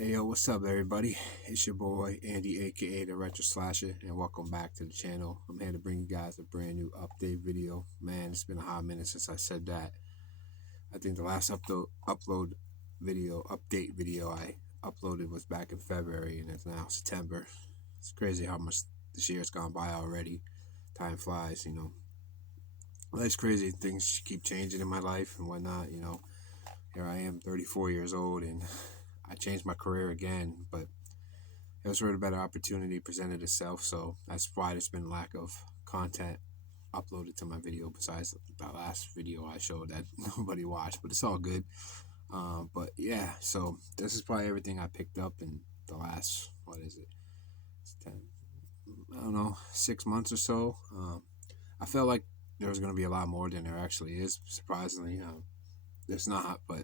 Hey yo, what's up everybody? It's your boy Andy, aka the Retro Slasher, and welcome back to the channel. I'm here to bring you guys a brand new update video. Man, it's been a hot minute since I said that. I think the last update video I uploaded was back in February, and it's now September. It's crazy how much this year's gone by already. Time flies, you know. Life's crazy. Things keep changing in my life and whatnot. Here I am, 34 years old, and I changed my career again, but it was where a better opportunity presented itself. So that's why there's been lack of content uploaded to my video besides the last video I showed that nobody watched, but it's all good. But yeah, so this is probably everything I picked up in the last, what is it? It's 10, I don't know, 6 months or so. I felt like there was going to be a lot more than there actually is. Surprisingly, there's not, but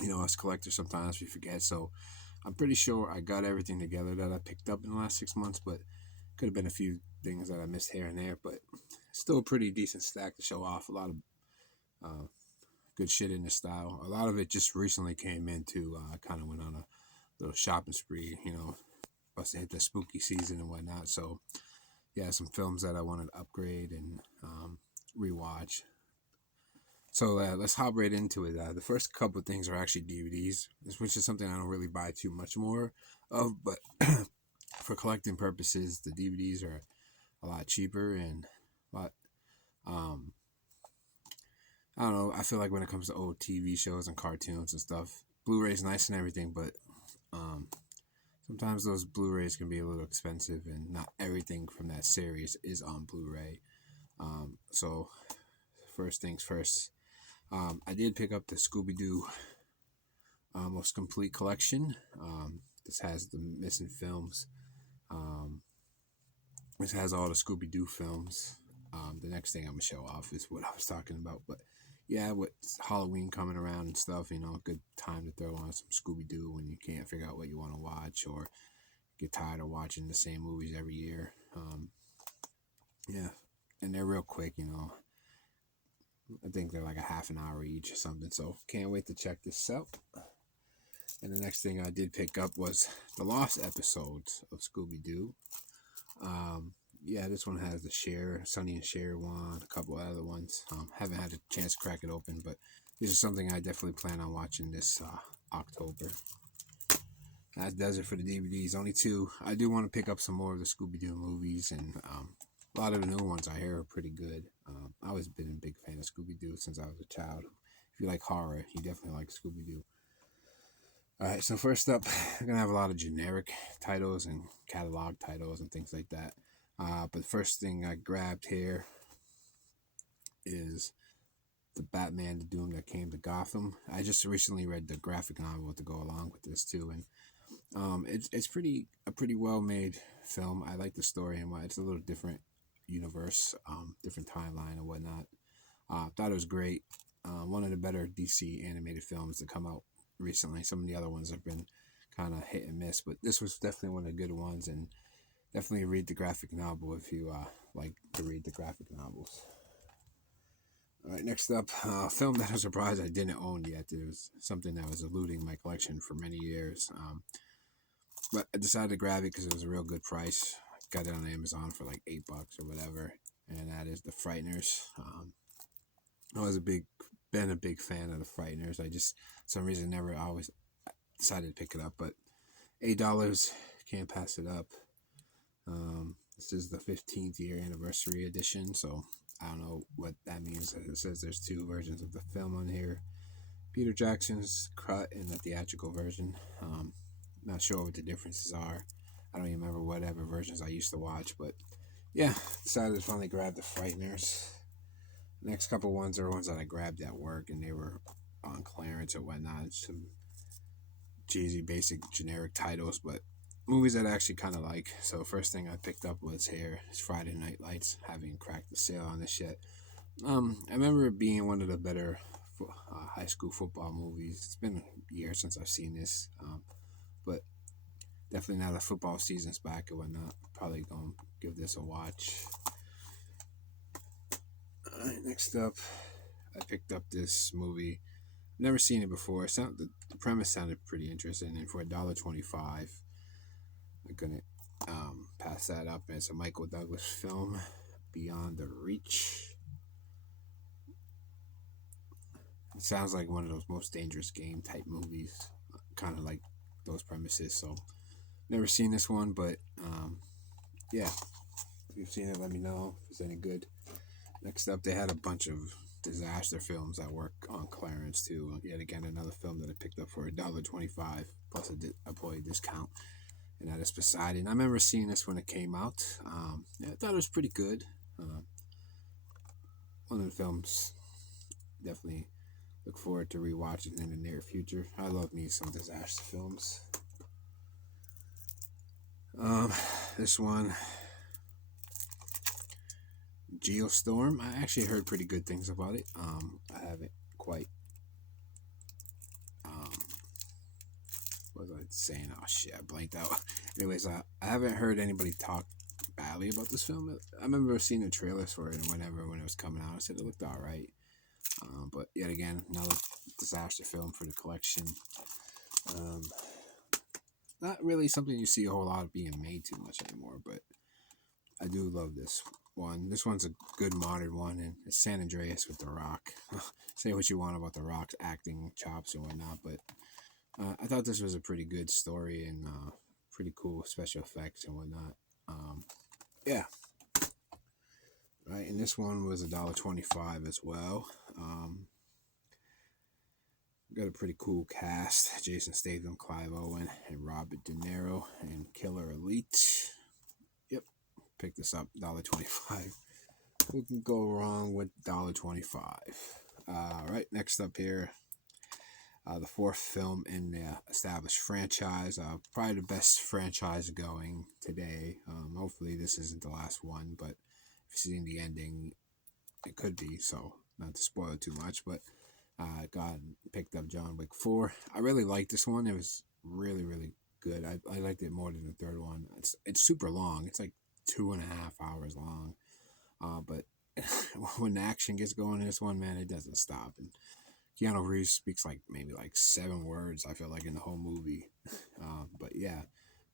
us collectors sometimes we forget. So I'm pretty sure I got everything together that I picked up in the last 6 months, but could have been a few things that I missed here and there, but still a pretty decent stack to show off. A lot of uh, good shit in the style. A lot of it just recently came into. I kind of went on a little shopping spree, must have hit the spooky season and whatnot. So yeah, some films that I wanted to upgrade and rewatch. So let's hop right into it. The first couple of things are actually DVDs, which is something I don't really buy too much more of, but for collecting purposes, the DVDs are a lot cheaper and a lot. Um, I don't know. I feel like when it comes to old TV shows and cartoons and stuff, Blu-ray's nice and everything, but um, sometimes those Blu-rays can be a little expensive, and not everything from that series is on Blu-ray. So first things first. I did pick up the Scooby-Doo most complete collection. This has the missing films. Um, this has all the Scooby-Doo films. The next thing I'm gonna show off is what I was talking about. But yeah, with Halloween coming around and stuff, a good time to throw on some Scooby-Doo when you can't figure out what you want to watch or get tired of watching the same movies every year. Yeah, and they're real quick. I think they're like a half an hour each or something. So can't wait to check this out. And the next thing I did pick up was the lost episodes of Scooby Doo. Yeah, this one has the Sonny and Cher one, a couple of other ones. Haven't had a chance to crack it open, but this is something I definitely plan on watching this October. That does it for the DVDs. Only two. I do want to pick up some more of the Scooby Doo movies, and a lot of the new ones I hear are pretty good. I always been a big fan of Scooby Doo since I was a child. If you like horror, you definitely like Scooby Doo. Alright, so first up, I'm going to have a lot of generic titles and catalog titles and things like that. But the first thing I grabbed here is the Batman The Doom That Came to Gotham. I just recently read the graphic novel to go along with this too, and it's a pretty well made film. I like the story and why it's a little different universe, different timeline and whatnot. Thought it was great. One of the better DC animated films to come out recently. Some of the other ones have been kind of hit and miss, but this was definitely one of the good ones, and definitely read the graphic novel if you like to read the graphic novels. All right, next up, a film that I was surprised I didn't own yet. It was something that was eluding my collection for many years, but I decided to grab it because it was a real good price. I got it on Amazon for like $8 or whatever, and that is The Frighteners. I was been a big fan of The Frighteners. I just, for some reason, never always decided to pick it up, but $8, can't pass it up. This is the 15th year anniversary edition, so I don't know what that means. It says there's two versions of the film on here. Peter Jackson's cut and the theatrical version. Not sure what the differences are. I don't even remember whatever versions I used to watch, but yeah, decided to finally grab The Frighteners. Next couple ones are ones that I grabbed at work and they were on clearance or whatnot. Some cheesy, basic, generic titles, but movies that I actually kind of like. So first thing I picked up was here is Friday Night Lights. Haven't cracked the sale on this yet. I remember it being one of the better high school football movies. It's been a year since I've seen this, but definitely now that football season's back and whatnot, probably gonna give this a watch. Alright, next up, I picked up this movie. I've Never seen it before. The premise sounded pretty interesting, and for $1.25, I'm gonna pass that up. It's a Michael Douglas film, Beyond the Reach. It sounds like one of those Most Dangerous Game type movies, kind of like those premises. So, never seen this one, but yeah, if you've seen it, let me know if it's any good. Next up, they had a bunch of disaster films that work on clearance too. Yet again, another film that I picked up for $1.25 plus a employee discount, and that is Poseidon. I remember seeing this when it came out. Yeah, I thought it was pretty good. One of the films definitely look forward to rewatching in the near future. I love me some disaster films. This one, Geostorm. I actually heard pretty good things about it. I haven't quite. What was I saying? Oh shit, I blanked out. Anyways, I haven't heard anybody talk badly about this film. I remember seeing the trailers for it, and when it was coming out, I said it looked alright. But yet again, another disaster film for the collection. Not really something you see a whole lot of being made too much anymore, but I do love this one. This one's a good modern one, and it's San Andreas with The Rock. Say what you want about The Rock's acting chops and whatnot, but I thought this was a pretty good story and pretty cool special effects and whatnot. Yeah. Right, and this one was $1.25 as well. Got a pretty cool cast: Jason Statham, Clive Owen, and Robert De Niro, and Killer Elite. Yep, pick this up, $1.25. Who can go wrong with $1.25? All right, next up here, the fourth film in the established franchise. Probably the best franchise going today. Hopefully this isn't the last one, but if you've seen the ending, it could be, so not to spoil it too much, but I picked up John Wick 4. I really liked this one. It was really, really good. I liked it more than the third one. It's super long. It's like 2.5 hours long. But when the action gets going in this one, man, it doesn't stop. And Keanu Reeves speaks maybe 7 words, I feel like, in the whole movie. But yeah,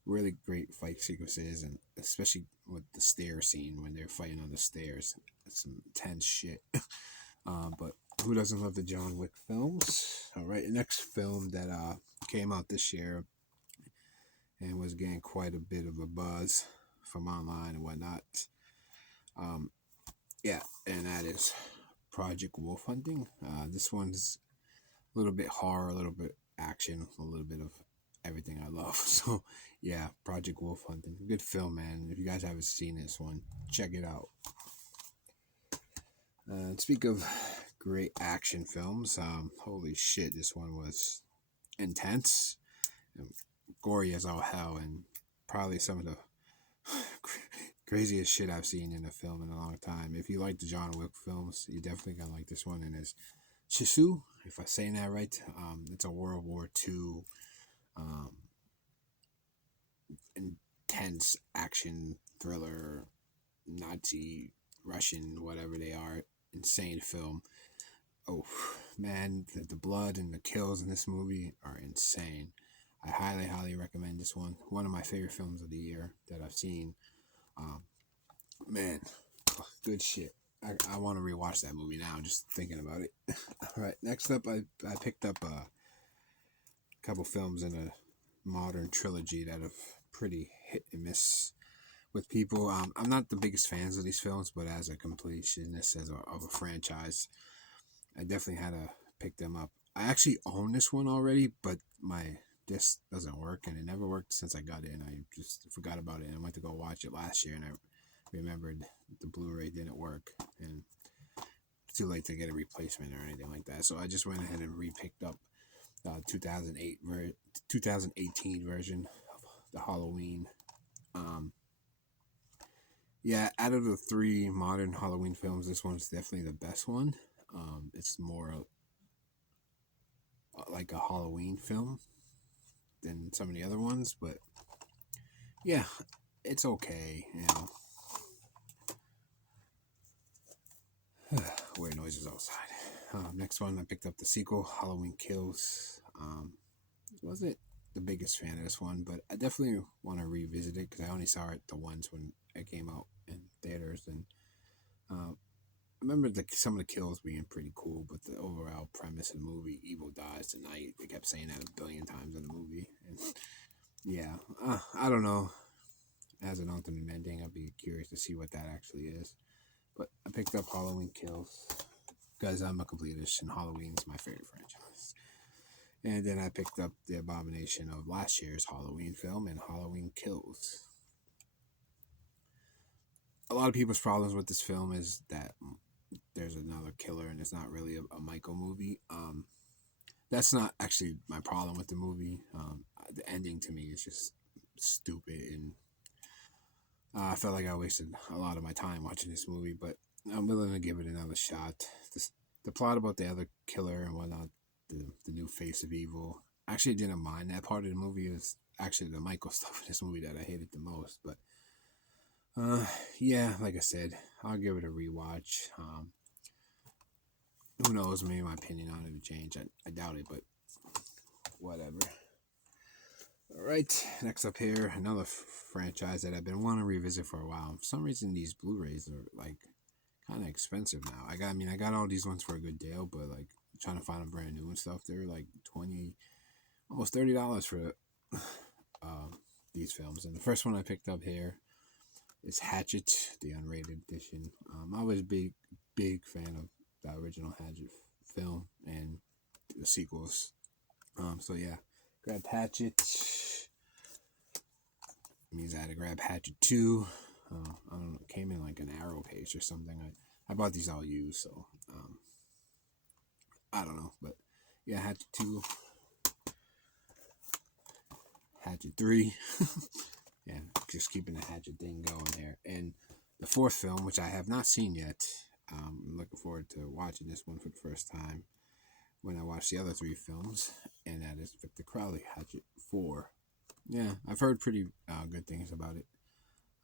really great fight sequences, and especially with the stair scene when they're fighting on the stairs. It's some intense shit. But who doesn't love the John Wick films? All right, the next film that came out this year and was getting quite a bit of a buzz from online and whatnot. Yeah, and that is Project Wolf Hunting. This one's a little bit horror, a little bit action, a little bit of everything I love. So yeah, Project Wolf Hunting, good film, man. If you guys haven't seen this one, check it out. Speak of great action films, holy shit, this one was intense and gory as all hell, and probably some of the craziest shit I've seen in a film in a long time. If you like the John Wick films, you're definitely gonna like this one. And it's Sisu, if I'm saying that right. It's a World War II intense action thriller, Nazi, Russian, whatever they are, insane film. Oh man, the blood and the kills in this movie are insane. I highly, highly recommend this one. One of my favorite films of the year that I've seen. Man, good shit. I want to rewatch that movie now, just thinking about it. All right, next up, I picked up a couple films in a modern trilogy that have pretty hit and miss with people. I'm not the biggest fans of these films, but as a completionist of a franchise, I definitely had to pick them up. I actually own this one already, but my disc doesn't work, and it never worked since I got it, and I just forgot about it, and I went to go watch it last year, and I remembered the Blu-ray didn't work, and it's too late to get a replacement or anything like that, so I just went ahead and re-picked up 2018 version of the Halloween. Yeah, out of the 3 modern Halloween films, this one's definitely the best one. It's more like a Halloween film than some of the other ones, but yeah, it's okay, Weird noises outside. Next one, I picked up the sequel, Halloween Kills. Wasn't the biggest fan of this one, but I definitely want to revisit it because I only saw it the once when it came out in theaters, and I remember some of the kills being pretty cool, but the overall premise of the movie, evil dies tonight. They kept saying that a billion times in the movie, and yeah, I don't know. As an ultimate ending, I'd be curious to see what that actually is. But I picked up Halloween Kills because I'm a completist, and Halloween's my favorite franchise. And then I picked up the abomination of last year's Halloween film and Halloween Kills. A lot of people's problems with this film is that there's another killer and it's not really a Michael movie. That's not actually my problem with the movie. The ending to me is just stupid, and I felt like I wasted a lot of my time watching this movie, but I'm willing to give it another shot. The plot about the other killer and whatnot, the new face of evil, I actually didn't mind that part of the movie. It was actually the Michael stuff in this movie that I hated the most. But yeah, like I said, I'll give it a rewatch. Who knows? Maybe my opinion on it will change. I doubt it, but whatever. All right, next up here, another franchise that I've been wanting to revisit for a while. For some reason, these Blu-rays are like kind of expensive now. I got all these ones for a good deal, but like trying to find them brand new and stuff, they're like $20, almost $30 for these films. And the first one I picked up here is Hatchet, the unrated edition. I was a big fan of the original Hatchet film and the sequels. So yeah, grabbed Hatchet. It means I had to grab Hatchet 2. I don't know, it came in like an Arrow page or something. I bought these all used, so I don't know. But yeah, Hatchet 2. Hatchet 3. Yeah, just keeping the Hatchet thing going there. And the fourth film, which I have not seen yet, I'm looking forward to watching this one for the first time when I watch the other 3 films, and that is Victor Crowley, Hatchet 4. Yeah, I've heard pretty good things about it.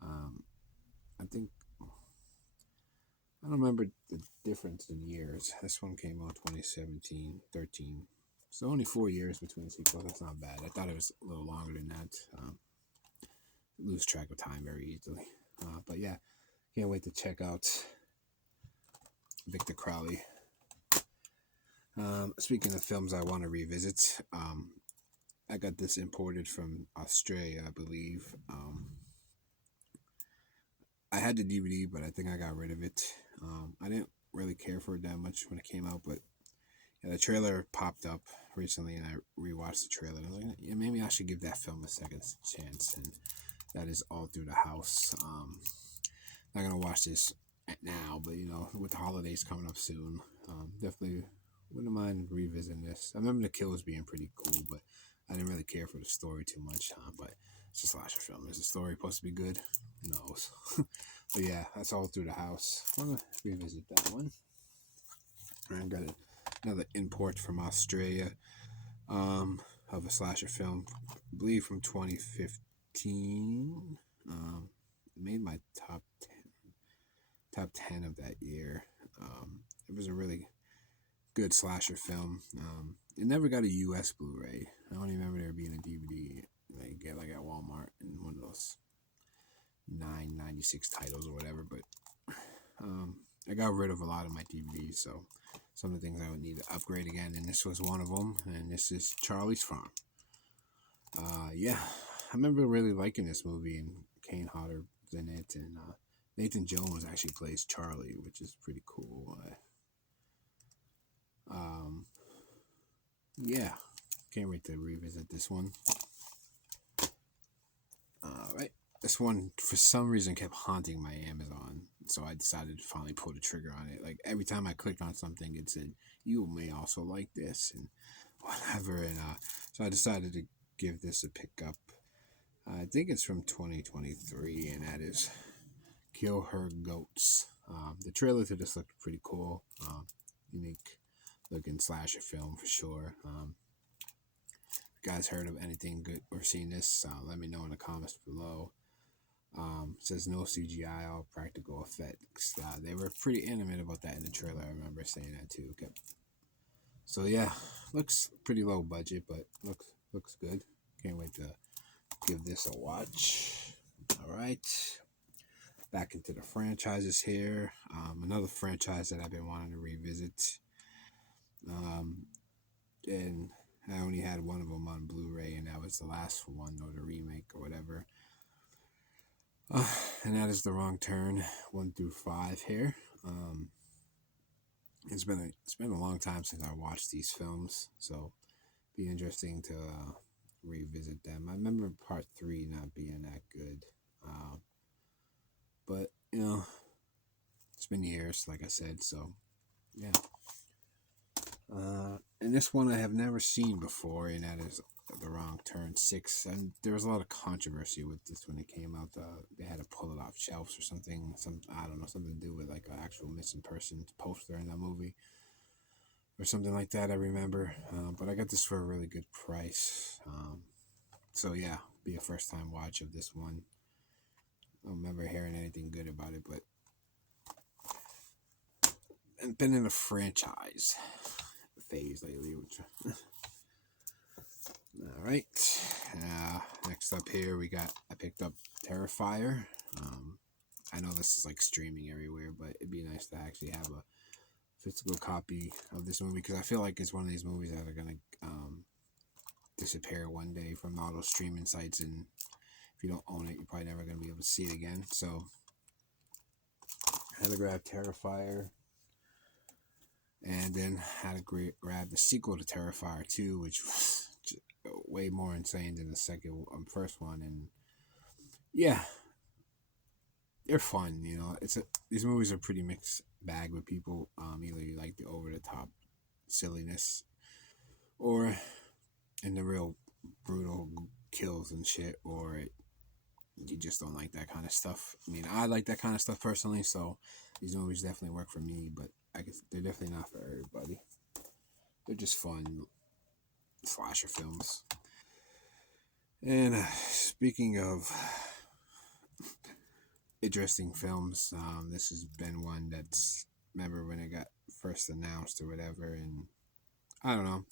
I think, I don't remember the difference in years. This one came out 2017, 13. So only 4 years between sequels. That's not bad. I thought it was a little longer than that. Lose track of time very easily. But yeah, can't wait to check out Victor Crowley. Speaking of films I want to revisit, I got this imported from Australia, I believe. I had the DVD, but I think I got rid of it. I didn't really care for it that much when it came out, but yeah, the trailer popped up recently, and I rewatched the trailer. And I was like, yeah, maybe I should give that film a second chance, and that is All Through the House. Not gonna watch this now, but you know, with the holidays coming up soon, definitely wouldn't mind revisiting this. I remember the kills being pretty cool, but I didn't really care for the story too much. But it's a slasher film. Is the story supposed to be good? Who knows? But yeah, that's All Through the House. I'm gonna revisit that one. I got another import from Australia of a slasher film, I believe from 2015. Made my top 10 of that year. It was a really good slasher film. It never got a US Blu-ray. I don't even remember there being a DVD that you get like at Walmart in one of those 9.96 titles or whatever. But I got rid of a lot of my DVDs, so some of the things I would need to upgrade again, and this was one of them. And this is Charlie's Farm. Yeah, I remember really liking this movie, and Kane Hodder was in it, and Nathan Jones actually plays Charlie, which is pretty cool. Yeah, can't wait to revisit this one. Right, this one for some reason kept haunting my Amazon, so I decided to finally pull the trigger on it. Like every time I clicked on something, it said you may also like this and whatever, and so I decided to give this a pick up. I think it's from 2023, and that is Kill Her Goats. The trailer to this looked pretty cool. Unique looking slasher film for sure. If you guys heard of anything good or seen this, let me know in the comments below. It says no CGI, all practical effects. They were pretty animated about that in the trailer. I remember saying that too. Okay. So yeah, looks pretty low budget, but looks good. Can't wait to give this a watch. All right, back into the franchises here. Another franchise that I've been wanting to revisit. Um, and I only had one of them on Blu-ray, and that was the last one, or the remake, or whatever. Uh, and that is The Wrong Turn, 1 through 5 here. It's been a long time since I watched these films, so be interesting to revisit them. I remember part 3 not being that good, but it's been years, like I said. So yeah. And this one I have never seen before, and that is The Wrong Turn 6. And there was a lot of controversy with this when it came out. They had to pull it off shelves or something. I don't know, something to do with like an actual missing person poster in that movie or something like that. I remember, but I got this for a really good price. So yeah, be a first time watch of this one. I don't remember hearing anything good about it, but I've been in a franchise phase lately. All right. Next up here, I picked up Terrifier. I know this is like streaming everywhere, but it'd be nice to actually have a physical copy of this movie, because I feel like it's one of these movies that are gonna disappear one day from all those streaming sites, and if you don't own it, you're probably never gonna be able to see it again. So I had to grab Terrifier, and then had to grab the sequel to Terrifier 2, which was way more insane than the first one. And yeah, they're fun. These movies are pretty mixed bag with people. Either you like the over the top silliness, or in the real brutal kills and shit, or you just don't like that kind of stuff. I mean, I like that kind of stuff personally, so these movies definitely work for me, but I guess they're definitely not for everybody. They're just fun slasher films. And speaking of interesting films, this has been one that's, remember when it got first announced or whatever, and I don't know,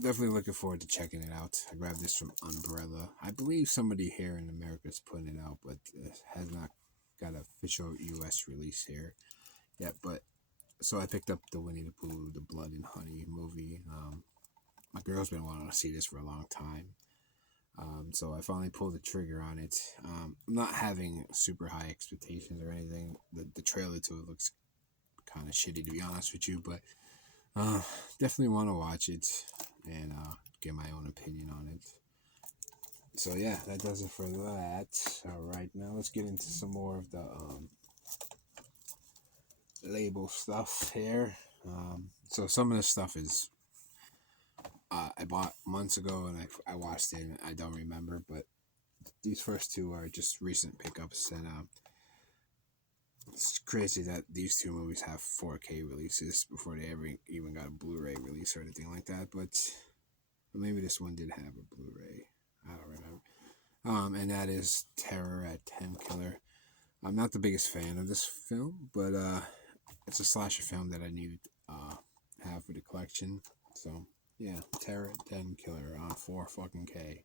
definitely looking forward to checking it out. I grabbed this from Umbrella. I believe somebody here in America is putting it out, but it has not got an official US release here yet. But so I picked up the Winnie the Pooh, the Blood and Honey movie. My girl's been wanting to see this for a long time. So I finally pulled the trigger on it. I'm not having super high expectations or anything. The trailer to it looks kind of shitty, to be honest with you, but definitely want to watch it and get my own opinion on it. So yeah, that does it for that. All right, now let's get into some more of the label stuff here. So some of this stuff is I bought months ago, and I watched it, and I don't remember, but these first two are just recent pickups, and it's crazy that these two movies have 4K releases before they ever even got a Blu-ray release or anything like that. But maybe this one did have a Blu-ray. I don't remember. And that is Terror at 10 Killer. I'm not the biggest fan of this film, but it's a slasher film that I needed to have for the collection. So yeah, Terror at 10 Killer on 4K.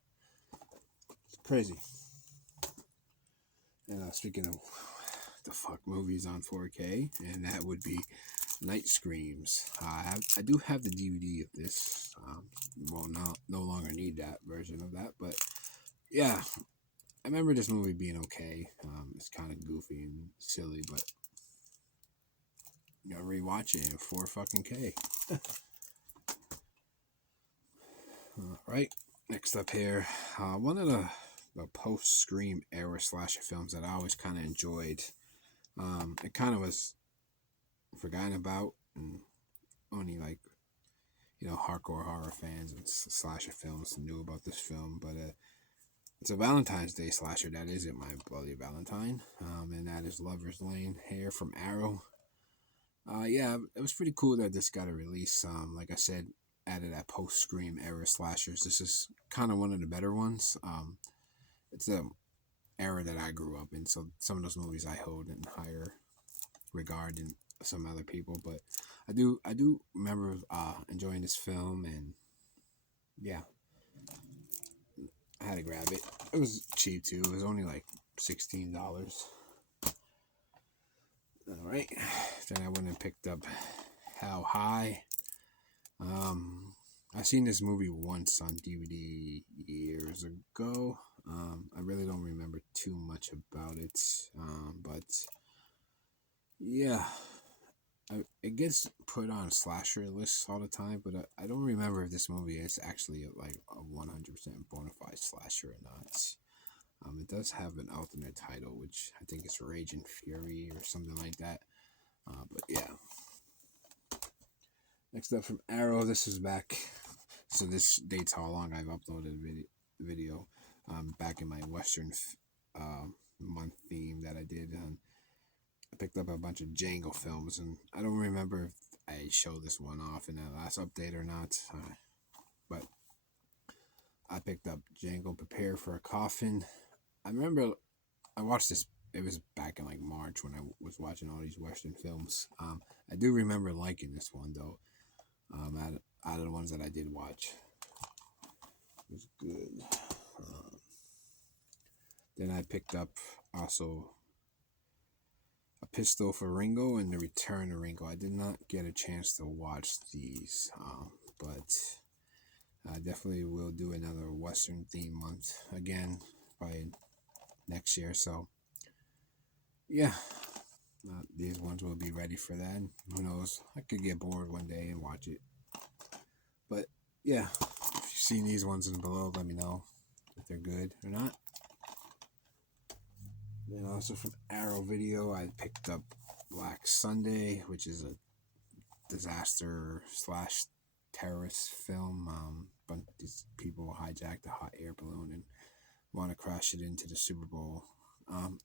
It's crazy. And speaking of the fuck movies on 4K, and that would be Night Screams. I do have the DVD of this. Well, no longer need that version of that, but yeah, I remember this movie being okay. It's kind of goofy and silly, but you gotta rewatch it in 4K. All right, next up here, one of the post-Scream era slasher films that I always kind of enjoyed. It kind of was forgotten about, and only like hardcore horror fans and slasher films knew about this film. But it's a Valentine's Day slasher that isn't My Bloody Valentine, and that is Lover's Lane here from Arrow. Yeah, it was pretty cool that this got a release. Like I said, added that post-Scream era slashers. This is kind of one of the better ones. It's era that I grew up in. So some of those movies I hold in higher regard than some other people. But I do remember enjoying this film, and yeah, I had to grab it. It was cheap too. It was only like $16. All right. Then I went and picked up How High. I seen this movie once on DVD years ago. I really don't remember too much about it. But yeah, it gets put on slasher lists all the time, but I don't remember if this movie is actually like a 100% bona fide slasher or not. It does have an alternate title, which I think is Rage and Fury or something like that. But yeah. Next up from Arrow, this is back. So this dates how long I've uploaded video. Back in my Western month theme that I did. I picked up a bunch of Django films, and I don't remember if I showed this one off in that last update or not. But I picked up Django Prepare for a Coffin. I remember I watched this. It was back in like March when I was watching all these Western films. I do remember liking this one though. Out of the ones that I did watch, it was good. Then I picked up also A Pistol for Ringo and The Return of Ringo. I did not get a chance to watch these, but I definitely will do another Western theme month again by next year. So yeah, these ones will be ready for that. Who knows? I could get bored one day and watch it. But yeah, if you've seen these ones in below, let me know if they're good or not. Then also from Arrow Video, I picked up Black Sunday, which is a disaster / terrorist film. But these people hijacked a hot air balloon and want to crash it into the Super Bowl.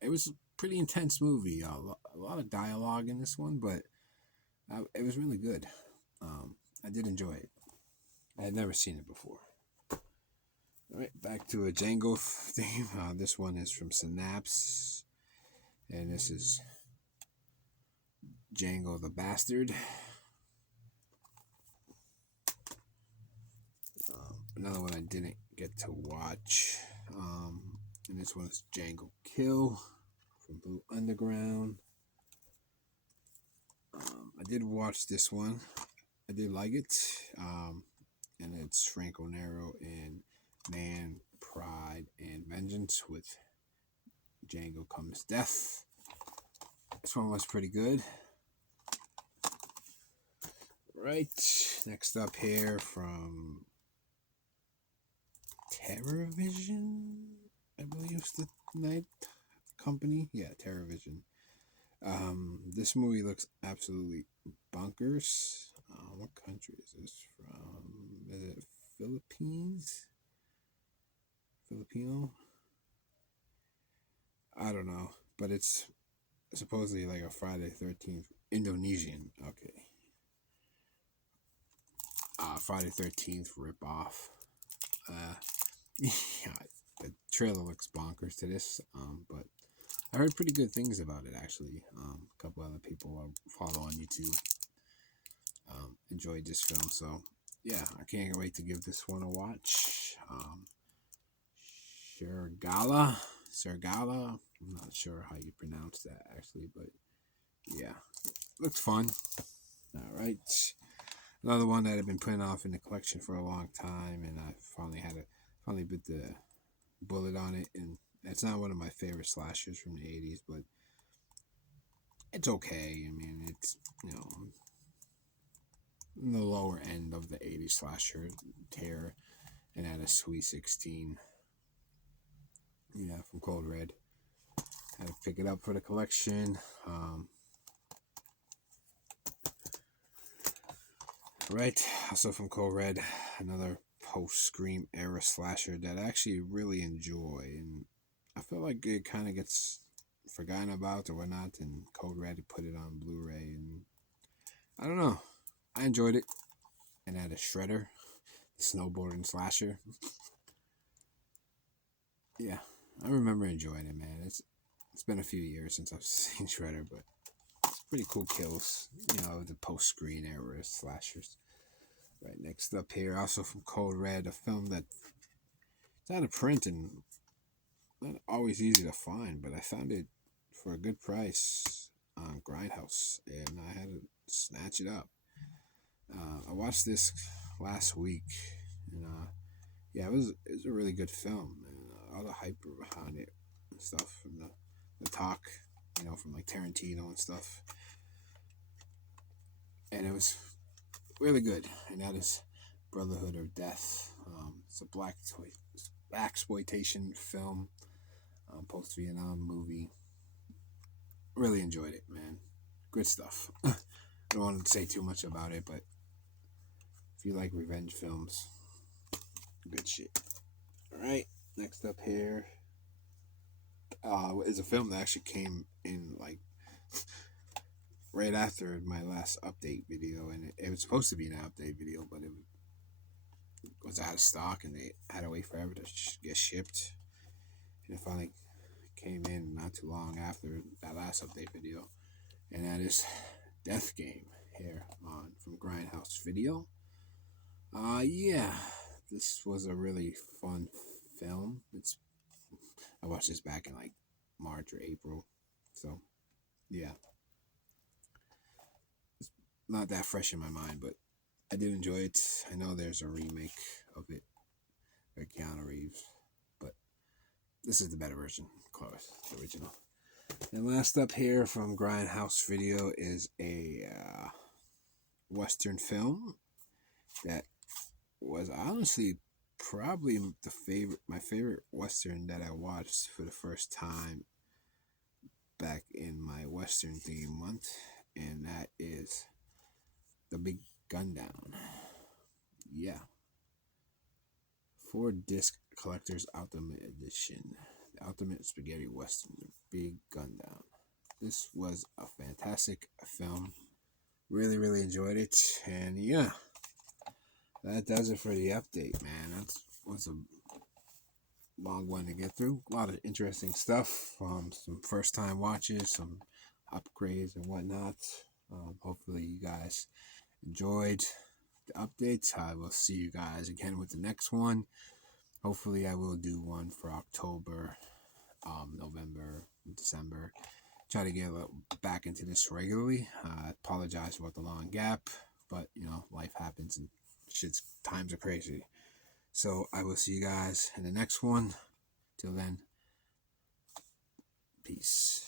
It was a pretty intense movie. A lot of dialogue in this one, but it was really good. I did enjoy it. I had never seen it before. All right, back to a Django theme. This one is from Synapse, and this is Django the Bastard. Another one I didn't get to watch, and this one is Django Kill from Blue Underground. I did watch this one. I did like it, and it's Franco Nero and Man, Pride, and Vengeance with Django Comes Death. This one was pretty good. Right, next up here from TerrorVision, I believe it's the night company. Yeah, TerrorVision. This movie looks absolutely bonkers. What country is this from? Is it Philippines? Filipino? I don't know, but it's supposedly like a Friday 13th Indonesian. Okay. Friday 13th ripoff. Yeah, the trailer looks bonkers to this, but I heard pretty good things about it actually. A couple other people I follow on YouTube enjoyed this film, so yeah, I can't wait to give this one a watch. Sergala, I'm not sure how you pronounce that actually, but yeah, looks fun. All right, another one that I've been putting off in the collection for a long time, and I finally bit the bullet on it, and it's not one of my favorite slashers from the 80s, but it's okay. I mean, it's, in the lower end of the 80s slasher tier, and at a Sweet 16. Yeah, from Cold Red. Had to pick it up for the collection. Right, also from Cold Red, another post-Scream era slasher that I actually really enjoy, and I feel like it kind of gets forgotten about or whatnot, and Cold Red put it on Blu-ray, and I don't know, I enjoyed it. And had a Shredder, the snowboarding slasher. Yeah, I remember enjoying it, man. It's been a few years since I've seen Shredder, but it's pretty cool kills. You know, the post-screen era slashers. Right next up here, also from Code Red, a film that's out of print and not always easy to find, but I found it for a good price on Grindhouse, and I had to snatch it up. I watched this last week, and yeah, it was a really good film, and all the hype behind it and stuff, and the talk, from like Tarantino and stuff, and it was really good. And that is Brotherhood or Death. It's a black exploitation film, post Vietnam movie. Really enjoyed it, man. Good stuff. I don't want to say too much about it, but if you like revenge films, good shit. All right, next up here is a film that actually came in like right after my last update video, and it was supposed to be an update video, but it was out of stock, and they had to wait forever to get shipped. And it finally came in not too long after that last update video, and that is Death Game here on from Grindhouse Video. Yeah, this was a really fun film. I watched this back in like March or April, so yeah, it's not that fresh in my mind, but I did enjoy it. I know there's a remake of it by Keanu Reeves, but this is the better version, of course, the original. And last up here from Grindhouse Video is a Western film that was honestly probably my favorite Western that I watched for the first time back in my Western theme month, and that is The Big Gundown. Yeah. 4-disc collector's ultimate edition. The ultimate spaghetti western, The Big Gundown. This was a fantastic film. Really, really enjoyed it. And yeah, that does it for the update, man. That was a long one to get through. A lot of interesting stuff. Some first time watches, some upgrades and whatnot. Hopefully you guys enjoyed the updates. I will see you guys again with the next one. Hopefully I will do one for October, November, December. Try to get back into this regularly. I apologize about the long gap, but life happens and times are crazy. So I will see you guys in the next one. Till then, peace.